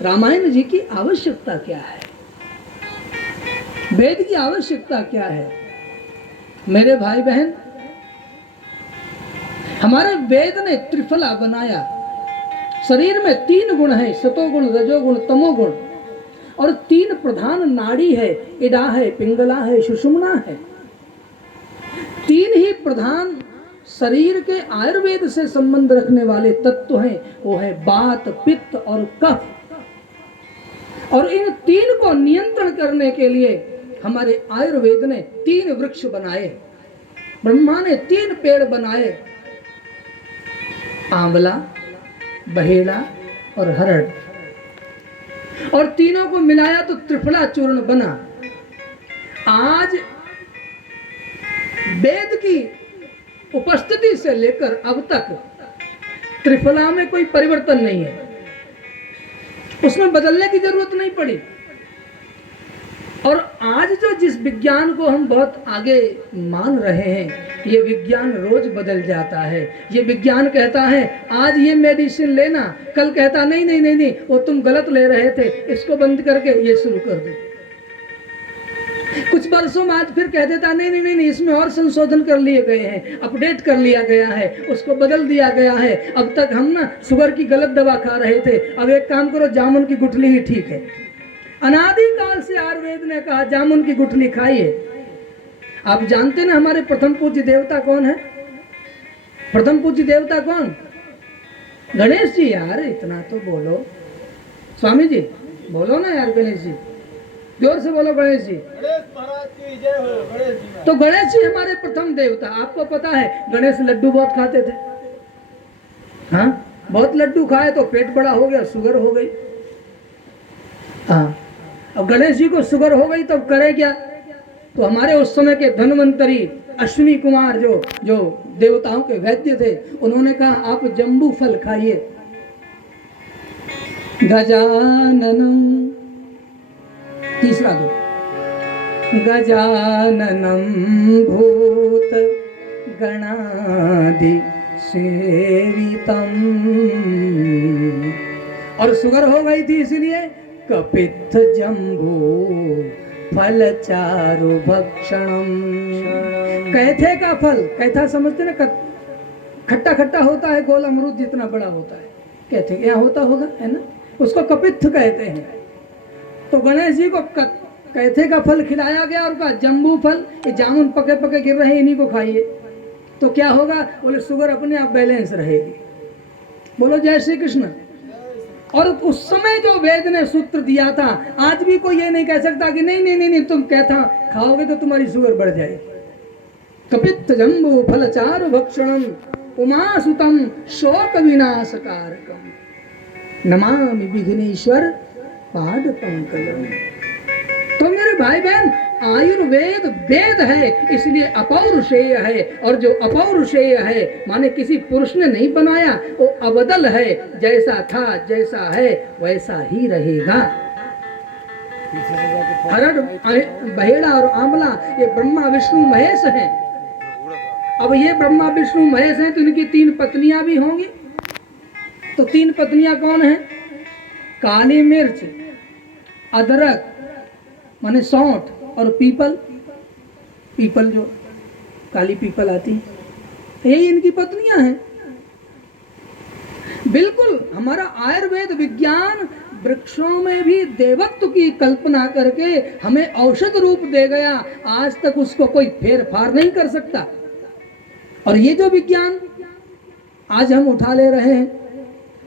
रामायण जी की आवश्यकता क्या है, वेद की आवश्यकता क्या है। मेरे भाई बहन, हमारे वेद ने त्रिफला बनाया। शरीर में 3 गुण है, सतोगुण, रजोगुण, तमोगुण, और 3 प्रधान नाड़ी है, इडा है, पिंगला है, सुषुम्ना है। 3 ही प्रधान शरीर के आयुर्वेद से संबंध रखने वाले तत्व हैं, वो है वात, पित्त और कफ। और इन 3 को नियंत्रण करने के लिए हमारे आयुर्वेद ने 3 वृक्ष बनाए, ब्रह्मा ने 3 पेड़ बनाए, आंवला, बहेड़ा और हरड़, और तीनों को मिलाया तो त्रिफला चूर्ण बना। आज वेद की उपस्थिति से लेकर अब तक त्रिफला में कोई परिवर्तन नहीं है, उसमें बदलने की जरूरत नहीं पड़ी। और आज जो जिस विज्ञान को हम बहुत आगे मान रहे हैं, ये विज्ञान रोज बदल जाता है। ये विज्ञान कहता है आज ये मेडिसिन लेना, कल कहता नहीं नहीं नहीं नहीं वो तुम गलत ले रहे थे, इसको बंद करके ये शुरू कर दो। कुछ वर्षों में आज फिर कह देता नहीं नहीं नहीं नहीं इसमें और संशोधन कर लिए गए हैं, अपडेट कर लिया गया है, उसको बदल दिया गया है। अब तक हम ना शुगर की गलत दवा खा रहे थे, अब एक काम करो जामुन की गुठली ही ठीक है। अनादिकाल से आयुर्वेद ने कहा जामुन की गुठली खाइए। आप जानते ना हमारे प्रथम पूज्य देवता कौन है? प्रथम पूज्य देवता कौन? गणेश जी। यार इतना तो बोलो स्वामी जी, बोलो ना यार गणेश जी, जोर से बोलो गणेश जी। गणेश महाराज की जय हो। गणेश जी, तो गणेश जी हमारे प्रथम देवता। आपको पता है गणेश लड्डू बहुत खाते थे। हाँ, बहुत लड्डू खाए तो पेट बड़ा हो गया, शुगर हो गई। हाँ, अब गणेश जी को शुगर हो गई तो करे क्या? तो हमारे उस समय के धन्वंतरी अश्विनी कुमार जो देवताओं के वैद्य थे, उन्होंने कहा आप जम्बू फल खाइए। गजाननम, तीसरा दो, गजाननम भूत गणादि सेवितम। और शुगर हो गई थी इसलिए कपित्थ जम्बू फल चारु भक्षणम। कैथे का फल, कैथा समझते ना, खट्टा खट्टा होता है, गोल अमरूद जितना बड़ा होता है, कैथे यहाँ होता होगा है ना, उसको कपित्थ कहते हैं। तो गणेश जी को कैथे का फल खिलाया गया और कहा जम्बू फल, ये जामुन पके पके गिर रहे हैं, इन्हीं को खाइए तो क्या होगा? बोले शुगर अपने आप बैलेंस रहेगी। बोलो जय श्री कृष्ण। और उस समय जो वेद ने सूत्र दिया था, आज भी कोई ये नहीं कह सकता कि नहीं नहीं नहीं, नहीं तुम कहता खाओगे तो तुम्हारी शुगर बढ़ जाएगी। कपित्थ जम्बू फल चारु भक्षणम उमासुतम शोक विनाशकारकम नमामि विघ्नेश्वर पाद पंकजम। तो मेरे भाई बहन, आयुर्वेद वेद है इसलिए अपौरुषेय है, और जो अपौरुषेय है माने किसी पुरुष ने नहीं बनाया, वो अबदल है, जैसा था जैसा है वैसा ही रहेगा। हरड़, बहेड़ा और आंवला ये ब्रह्मा विष्णु महेश हैं। अब ये ब्रह्मा विष्णु महेश हैं तो इनकी 3 पत्नियां भी होंगी। तो 3 पत्नियां कौन हैं? काली मिर्च, अदरक माने सौंठ, और पीपल, पीपल जो काली पीपल आती है, यही इनकी पत्नियां हैं। बिल्कुल हमारा आयुर्वेद विज्ञान वृक्षों में भी देवत्व की कल्पना करके हमें औषध रूप दे गया, आज तक उसको कोई फेर फार नहीं कर सकता। और ये जो विज्ञान आज हम उठा ले रहे हैं,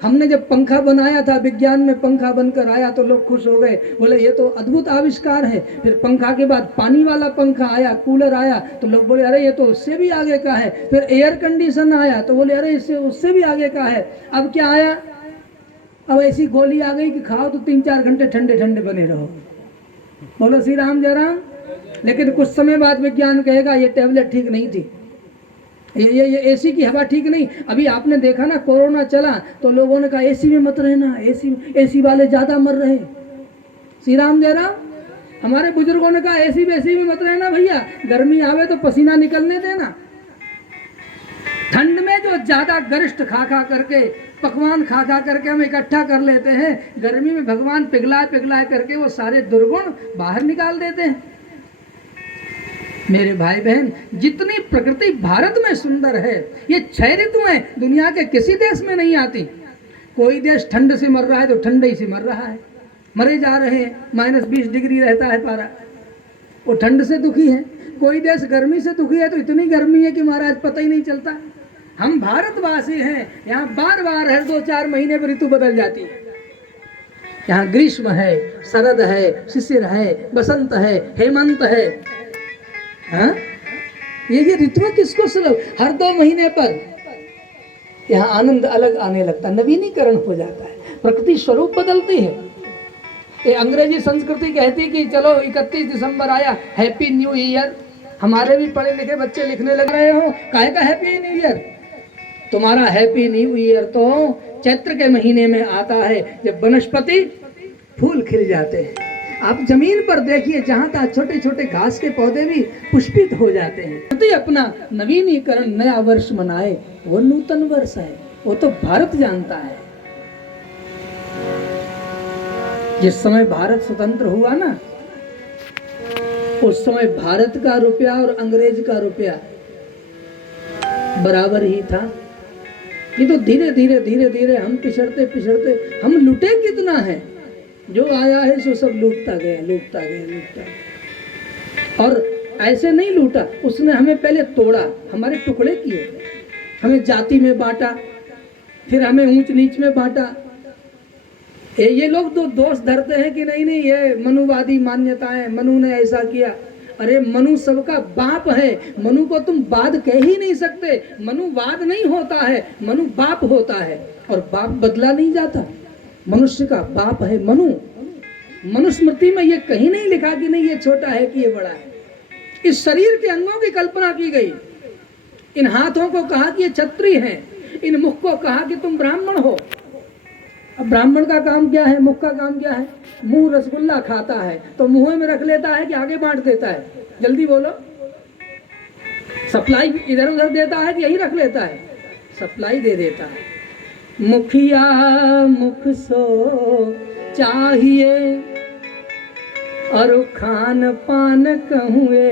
हमने जब पंखा बनाया था, विज्ञान में पंखा बनकर आया तो लोग खुश हो गए, बोले ये तो अद्भुत आविष्कार है। फिर पंखा के बाद पानी वाला पंखा आया, कूलर आया, तो लोग बोले अरे ये तो उससे भी आगे का है। फिर एयर कंडीशन आया तो बोले अरे इससे उससे भी आगे का है। अब क्या आया? अब ऐसी गोली आ गई कि खाओ तो 3-4 घंटे ठंडे ठंडे बने रहो। बोलो श्री राम जय राम। लेकिन कुछ समय बाद विज्ञान कहेगा ये टेबलेट ठीक नहीं थी, ये एसी की हवा ठीक नहीं। अभी आपने देखा ना कोरोना चला तो लोगों ने कहा एसी में मत रहना, एसी वाले ज्यादा मर रहे। श्री राम जय राम। हमारे बुजुर्गों ने कहा एसी में मत रहना भैया, गर्मी आवे तो पसीना निकलने देना, ठंड में जो ज्यादा गरिष्ठ खा करके, पकवान खा करके हम इकट्ठा कर लेते हैं, गर्मी में भगवान पिघला करके वो सारे दुर्गुण बाहर निकाल देते हैं। मेरे भाई बहन, जितनी प्रकृति भारत में सुंदर है, ये 6 ऋतुएं दुनिया के किसी देश में नहीं आती। कोई देश ठंड से मर रहा है तो ठंड ही से मर रहा है, मरे जा रहे हैं, -20 डिग्री रहता है पारा, वो ठंड से दुखी है। कोई देश गर्मी से दुखी है तो इतनी गर्मी है कि महाराज पता ही नहीं चलता। हम भारतवासी हैं, यहाँ बार बार हर 2-4 महीने में ऋतु बदल जाती है। यहाँ ग्रीष्म है, शरद है, शिशिर है, बसंत है, हेमंत है। हाँ, ये ऋतु किसको सुलभ, हर 2 महीने पर यहाँ आनंद अलग आने लगता है, नवीनीकरण हो जाता है, प्रकृति स्वरूप बदलती है। ये अंग्रेजी संस्कृति कहती कि चलो 31 दिसंबर आया, हैप्पी न्यू ईयर। हमारे भी पढ़े लिखे बच्चे लिखने लग रहे हो, काहे का हैप्पी न्यू ईयर? तुम्हारा हैप्पी न्यू ईयर तो चैत्र के महीने में आता है, जब वनस्पति फूल खिल जाते हैं। आप जमीन पर देखिए, जहाँ तक छोटे छोटे घास के पौधे भी पुष्पित हो जाते हैं। प्रकृति अपना नवीनीकरण, नया वर्ष मनाए, वो नूतन वर्ष है, वो तो भारत जानता है। जिस समय भारत स्वतंत्र हुआ ना, उस समय भारत का रुपया और अंग्रेज का रुपया बराबर ही था। ये तो धीरे धीरे हम पिछड़ते हम लुटे कितना है, जो आया है सो सब लूटता गया। और ऐसे नहीं लूटा, उसने हमें पहले तोड़ा, हमारे टुकड़े किए, हमें जाति में बांटा, फिर हमें ऊंच नीच में बांटा। ये लोग तो दोष धरते हैं कि नहीं ये मनुवादी मान्यताएं, मनु ने ऐसा किया। अरे मनु सबका बाप है, मनु को तुम वाद कह ही नहीं सकते। मनु वाद नहीं होता है, मनु बाप होता है, और बाप बदला नहीं जाता। मनुष्य का बाप है मनु। मनुस्मृति में ये कहीं नहीं लिखा कि नहीं ये छोटा है कि ये बड़ा है। इस शरीर के अंगों की कल्पना की गई। इन हाथों को कहा कि ये क्षत्रिय हैं, इन मुख को कहा कि तुम ब्राह्मण हो। अब ब्राह्मण का काम क्या है, मुख का काम क्या है? मुंह रसगुल्ला खाता है तो मुंह में रख लेता है कि आगे बांट देता है? जल्दी बोलो। सप्लाई इधर उधर देता है कि यही रख लेता है? सप्लाई दे देता है। मुखिया मुख सो चाहिए और खान पान कहूए,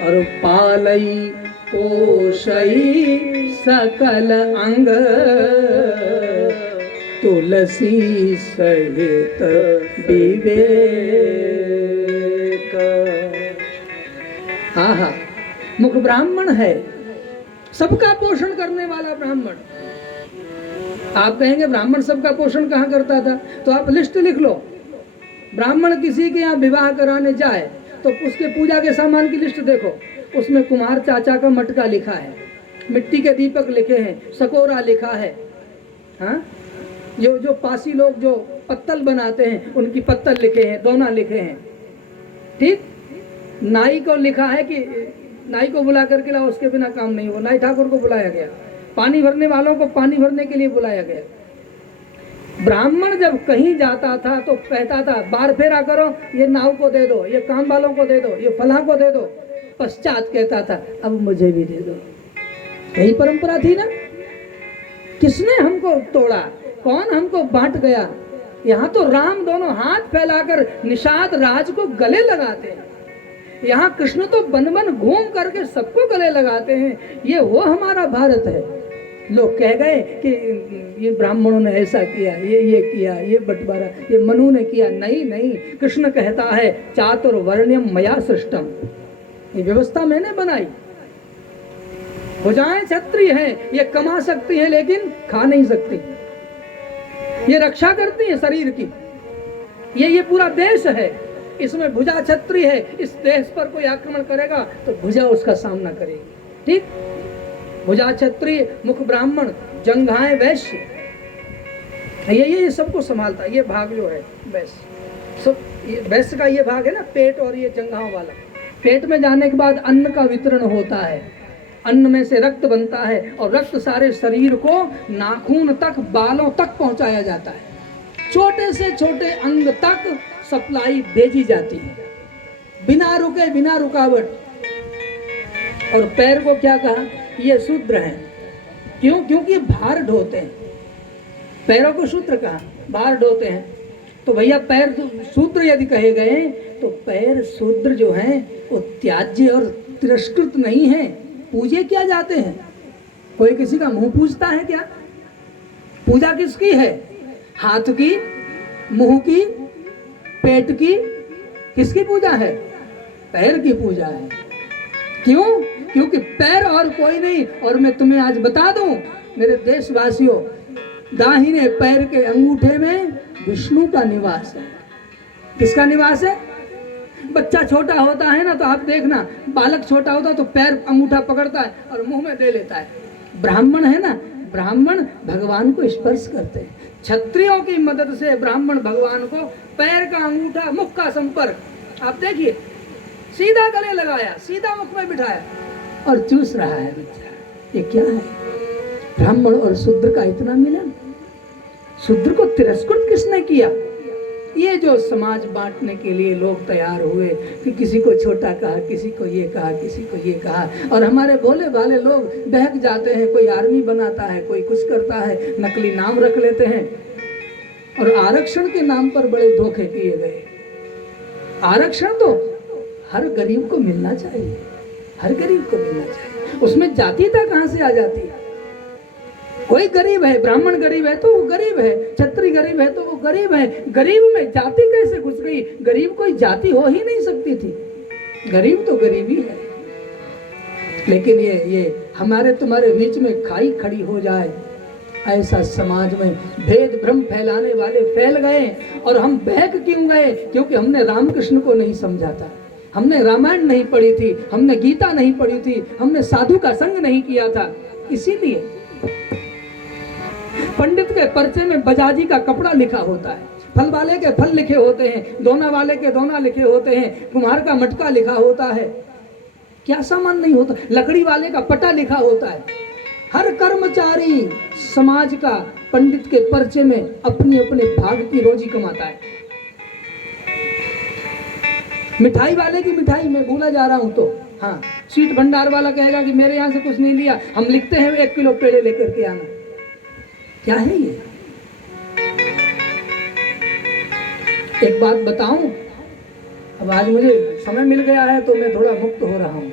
और पालई पोषई सकल अंग, तुलसी सहित विवेक। आहा, मुख ब्राह्मण है, सबका पोषण करने वाला ब्राह्मण। आप कहेंगे ब्राह्मण सबका पोषण कहाँ करता था? तो आप लिस्ट लिख लो। ब्राह्मण किसी के यहाँ विवाह कराने जाए तो उसके पूजा के सामान की लिस्ट देखो, उसमें कुमार चाचा का मटका लिखा है, मिट्टी के दीपक लिखे हैं, सकोरा लिखा है। हाँ, जो पासी लोग जो पत्तल बनाते हैं उनकी पत्तल लिखे हैं, दोना लिखे हैं। ठीक, नाई को लिखा है कि नाई को बुला करके लाओ, उसके बिना काम नहीं हो। नाई ठाकुर को बुलाया गया, पानी भरने वालों को पानी भरने के लिए बुलाया गया। ब्राह्मण जब कहीं जाता था तो कहता था बार फेरा करो, ये नाव को दे दो, ये काम वालों को दे दो, ये फलां को दे दो। पश्चात कहता था अब मुझे भी दे दो। यही परंपरा थी ना। किसने हमको तोड़ा? कौन हमको बांट गया? यहाँ तो राम दोनों हाथ फैलाकर निषाद राज को गले लगाते हैं। यहाँ कृष्ण तो बन बन घूम करके सबको गले लगाते हैं। ये वो हमारा भारत है। लोग कह गए कि ये ब्राह्मणों ने ऐसा किया, ये किया, ये बंटवारा ये मनु ने किया। नहीं नहीं, कृष्ण कहता है चातुर्वर्ण्यम मया सृष्टम, ये व्यवस्था मैंने बनाई। भुजाएं क्षत्रिय है, ये कमा सकती है लेकिन खा नहीं सकती। ये रक्षा करती है शरीर की। ये पूरा देश है, इसमें भुजा क्षत्रिय है। इस देश पर कोई आक्रमण करेगा तो भुजा उसका सामना करेगी। ठीक, भुजा क्षत्रिय, मुख ब्राह्मण, जंघाएं वैश्य। ये सबको संभालता है। ये भाग जो है वैश्य, सब वैश्य का ये भाग है ना, पेट और ये जंघाओं वाला। पेट में जाने के बाद अन्न का वितरण होता है, अन्न में से रक्त बनता है और रक्त सारे शरीर को नाखून तक, बालों तक पहुंचाया जाता है। छोटे से छोटे अंग तक सप्लाई भेजी जाती है बिना रुके, बिना रुकावट। और पैर को क्या कहा? ये शूद्र हैं। क्यों? क्योंकि भार ढोते हैं। पैरों को शूद्र कहा, भार ढोते हैं। तो भैया पैर शूद्र यदि कहे गए तो पैर शूद्र जो हैं वो त्याज्य और तिरस्कृत नहीं है, पूजे क्या जाते हैं? कोई किसी का मुंह पूजता है क्या? पूजा किसकी है? हाथ की, मुंह की, पेट की? किसकी पूजा है? पैर की पूजा है। क्यों? क्योंकि पैर और कोई नहीं। और मैं तुम्हें आज बता दूं मेरे देशवासियों, दाहिने पैर के अंगूठे में विष्णु का निवास है। किसका निवास है? बच्चा छोटा होता है ना, तो आप देखना, बालक छोटा होता है तो पैर अंगूठा पकड़ता है और मुंह में दे लेता है। ब्राह्मण है ना, ब्राह्मण भगवान को स्पर्श करते हैं। क्षत्रियों की मदद से ब्राह्मण भगवान को पैर का अंगूठा, मुख का संपर्क, आप देखिए, सीधा गले लगाया, सीधा मुख में बिठाया और चूस रहा है बच्चा। ये क्या है? ब्राह्मण और शूद्र का इतना मिलन। शूद्र को तिरस्कृत किसने किया? ये जो समाज बांटने के लिए लोग तैयार हुए कि किसी को छोटा कहा, किसी को ये कहा, किसी को ये कहा, और हमारे भोले भाले लोग बहक जाते हैं। कोई आर्मी बनाता है, कोई कुछ करता है, नकली नाम रख लेते हैं। और आरक्षण के नाम पर बड़े धोखे किए गए। आरक्षण तो हर गरीब को मिलना चाहिए, हर गरीब को मिलना चाहिए। उसमें जातीयता कहाँ से आ जाती है? कोई गरीब है, ब्राह्मण गरीब है तो वो गरीब है, क्षत्रिय गरीब है तो वो गरीब है। गरीब में जाति कैसे घुस गई? गरीब कोई जाति हो ही नहीं सकती थी, गरीब तो गरीब ही है। लेकिन ये हमारे तुम्हारे बीच में खाई खड़ी हो जाए, ऐसा समाज में भेद भ्रम फैलाने वाले फैल गए। और हम बहक क्यों गए? क्योंकि हमने रामकृष्ण को नहीं समझा था, हमने रामायण नहीं पढ़ी थी, हमने गीता नहीं पढ़ी थी, हमने साधु का संग नहीं किया था। इसीलिए पंडित के पर्चे में बजाजी का कपड़ा लिखा होता है, फल वाले के फल लिखे होते हैं, दोना वाले के दोना लिखे होते हैं, कुम्हार का मटका लिखा होता है, क्या सामान नहीं होता, लकड़ी वाले का पटा लिखा होता है। हर कर्मचारी समाज का पंडित के पर्चे में अपने अपने भाग की रोजी कमाता है। मिठाई वाले की मिठाई मैं भूला जा रहा हूं तो हाँ, स्वीट भंडार वाला कहेगा कि मेरे यहाँ से कुछ नहीं लिया, हम लिखते हैं 1 किलो पेड़े लेकर के आना। क्या है ये? एक बात बताऊं, अब आज मुझे समय मिल गया है तो मैं थोड़ा मुक्त हो रहा हूं।